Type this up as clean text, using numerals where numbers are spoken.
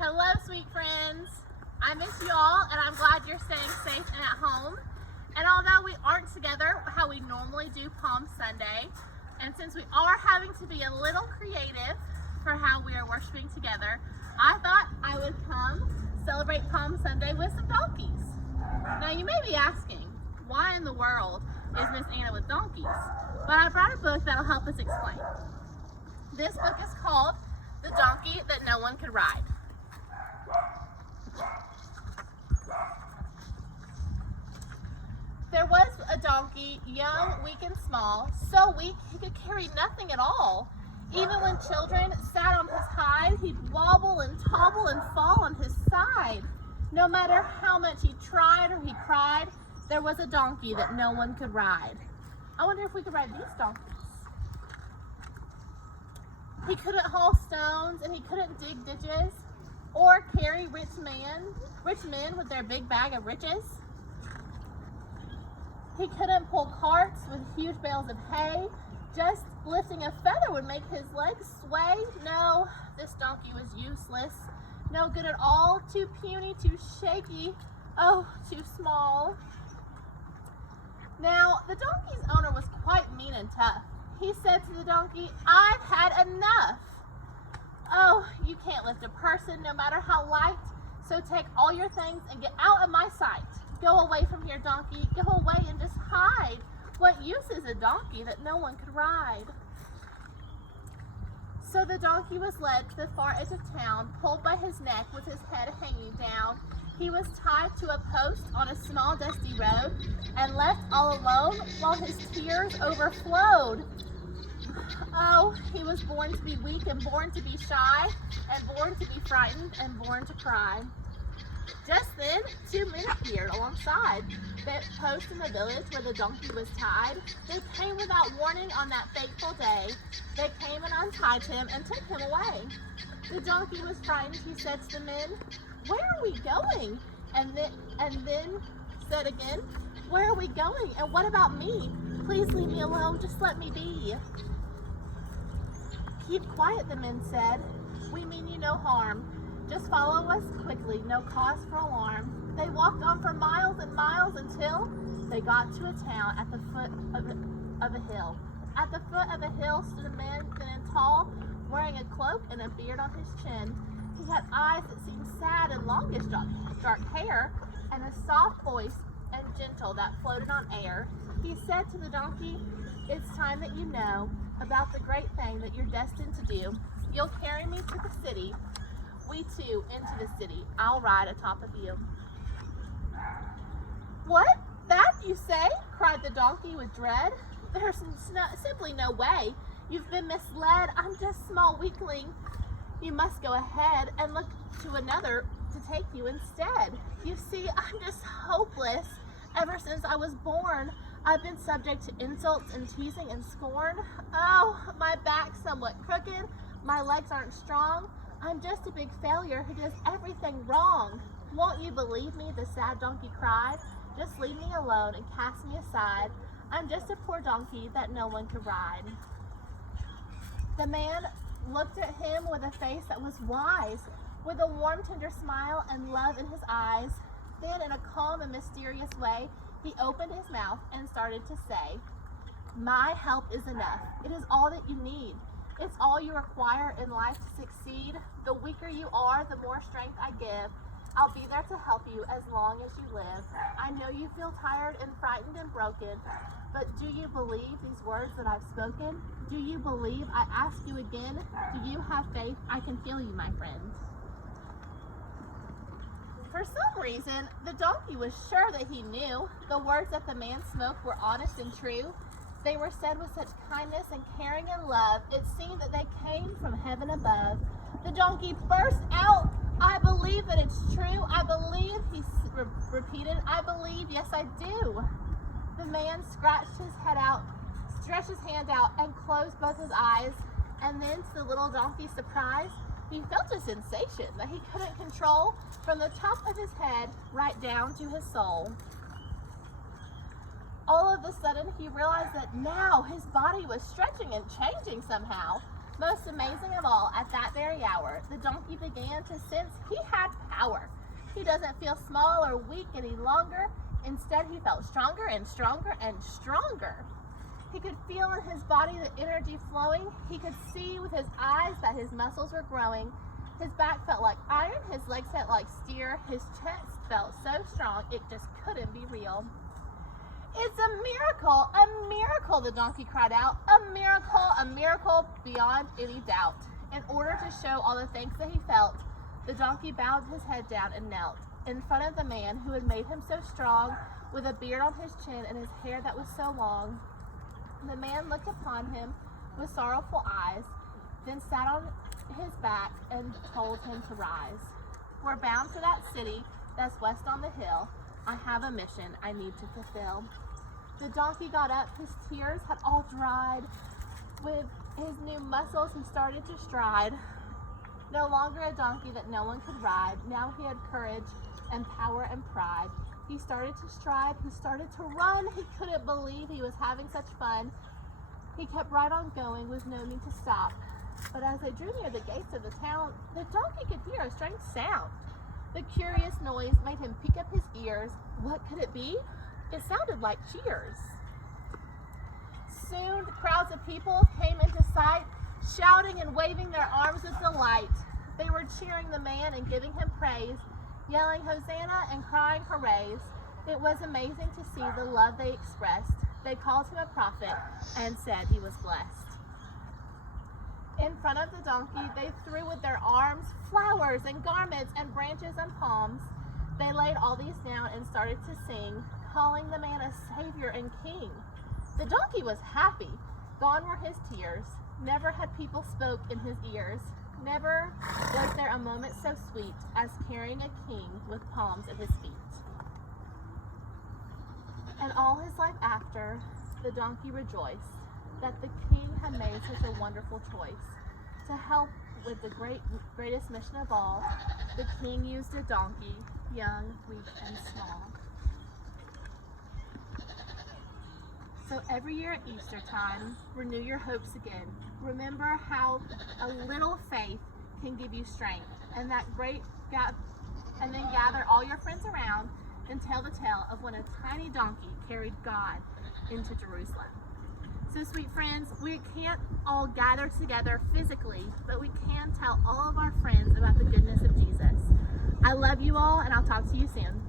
Hello, sweet friends. I miss you all, and I'm glad you're staying safe and at home. And although we aren't together how we normally do Palm Sunday, and since we are having to be a little creative for how we are worshiping together, I thought I would come celebrate Palm Sunday with some donkeys. Now you may be asking, why in the world is Miss Anna with donkeys? But I brought a book that'll help us explain. This book is called The Donkey That No One Could Ride. There was a donkey, young, weak, and small, so weak he could carry nothing at all. Even when children sat on his hide, he'd wobble and topple and fall on his side. No matter how much he tried or he cried, there was a donkey that no one could ride. I wonder if we could ride these donkeys. He couldn't haul stones and he couldn't dig ditches or carry rich men with their big bag of riches. He couldn't pull carts with huge bales of hay. Just lifting a feather would make his legs sway. No, this donkey was useless. No good at all. Too puny, too shaky. Oh, too small. Now, the donkey's owner was quite mean and tough. He said to the donkey, "I've had enough. Oh, you can't lift a person no matter how light. So take all your things and get out of my sight. Go away from here, donkey. Go away and just hide. What use is a donkey that no one could ride?" So the donkey was led to the far edge of town, pulled by his neck with his head hanging down. He was tied to a post on a small dusty road and left all alone while his tears overflowed. Oh, he was born to be weak and born to be shy and born to be frightened and born to cry. Just then, two men appeared alongside that post in the village where the donkey was tied. They came without warning on that fateful day. They came and untied him and took him away. The donkey was frightened. He said to the men, "Where are we going?" And then said again, "Where are we going? And what about me? Please leave me alone. Just let me be." "Keep quiet," the men said. "We mean you no harm. Just follow us quickly, no cause for alarm." They walked on for miles and miles until they got to a town at the foot of a hill. At the foot of a hill stood a man thin and tall, wearing a cloak and a beard on his chin. He had eyes that seemed sad and longish dark hair, and a soft voice and gentle that floated on air. He said to the donkey, "It's time that you know about the great thing that you're destined to do. You'll carry me to the city. We two into the city. I'll ride atop of you." "What? That you say?" cried the donkey with dread. "There's simply no way. You've been misled. I'm just a small weakling. You must go ahead and look to another to take you instead. You see, I'm just hopeless. Ever since I was born, I've been subject to insults and teasing and scorn. Oh, my back's somewhat crooked. My legs aren't strong. I'm just a big failure who does everything wrong. Won't you believe me?" the sad donkey cried. "Just leave me alone and cast me aside. I'm just a poor donkey that no one could ride." The man looked at him with a face that was wise, with a warm, tender smile and love in his eyes. Then, in a calm and mysterious way, he opened his mouth and started to say, "My help is enough. It is all that you need. It's all you require in life to succeed. The weaker you are, the more strength I give. I'll be there to help you as long as you live. I know you feel tired and frightened and broken, but do you believe these words that I've spoken? Do you believe? I ask you again, do you have faith? I can feel you, my friend." For some reason, the donkey was sure that he knew the words that the man spoke were honest and true. They were said with such kindness and caring and love. It seemed that they came from heaven above. The donkey burst out, "I believe that it's true. I believe," he repeated. "I believe, yes I do." The man stretched his hand out and closed both his eyes. And then, to the little donkey's surprise, he felt a sensation that he couldn't control from the top of his head right down to his soul. All of a sudden, he realized that now his body was stretching and changing somehow. Most amazing of all, at that very hour, the donkey began to sense he had power. He doesn't feel small or weak any longer. Instead, he felt stronger and stronger and stronger. He could feel in his body the energy flowing. He could see with his eyes that his muscles were growing. His back felt like iron, his legs felt like steer, his chest felt so strong it just couldn't be real. It's a miracle, the donkey cried out. A miracle beyond any doubt. In order to show all the thanks that he felt, the donkey bowed his head down and knelt in front of the man who had made him so strong, with a beard on his chin and his hair that was so long. The man looked upon him with sorrowful eyes, then sat on his back and told him to rise. We're bound for that city that's west on the hill. I have a mission I need to fulfill. The donkey got up, his tears had all dried. With his new muscles, he started to stride. No longer a donkey that no one could ride. Now he had courage and power and pride. He started to stride, he started to run. He couldn't believe he was having such fun. He kept right on going with no need to stop. But as they drew near the gates of the town, the donkey could hear a strange sound. The curious noise made him pick up his ears. What could it be? It sounded like cheers. Soon crowds of people came into sight, shouting and waving their arms with delight. They were cheering the man and giving him praise, yelling Hosanna and crying hoorays. It was amazing to see the love they expressed. They called him a prophet and said he was blessed. In front of the donkey, they threw with their arms flowers and garments and branches and palms. They laid all these down and started to sing, calling the man a savior and king. The donkey was happy. Gone were his tears. Never had people spoke in his ears. Never was there a moment so sweet as carrying a king with palms at his feet. And all his life after, the donkey rejoiced that the king had made such a wonderful choice. To help with the greatest mission of all, the king used a donkey, young, weak, and small. So every year at Easter time, renew your hopes again. Remember how a little faith can give you strength, and then gather all your friends around and tell the tale of when a tiny donkey carried God into Jerusalem. So sweet friends, we can't all gather together physically, but we can tell all of our friends about the goodness of Jesus. I love you all, and I'll talk to you soon.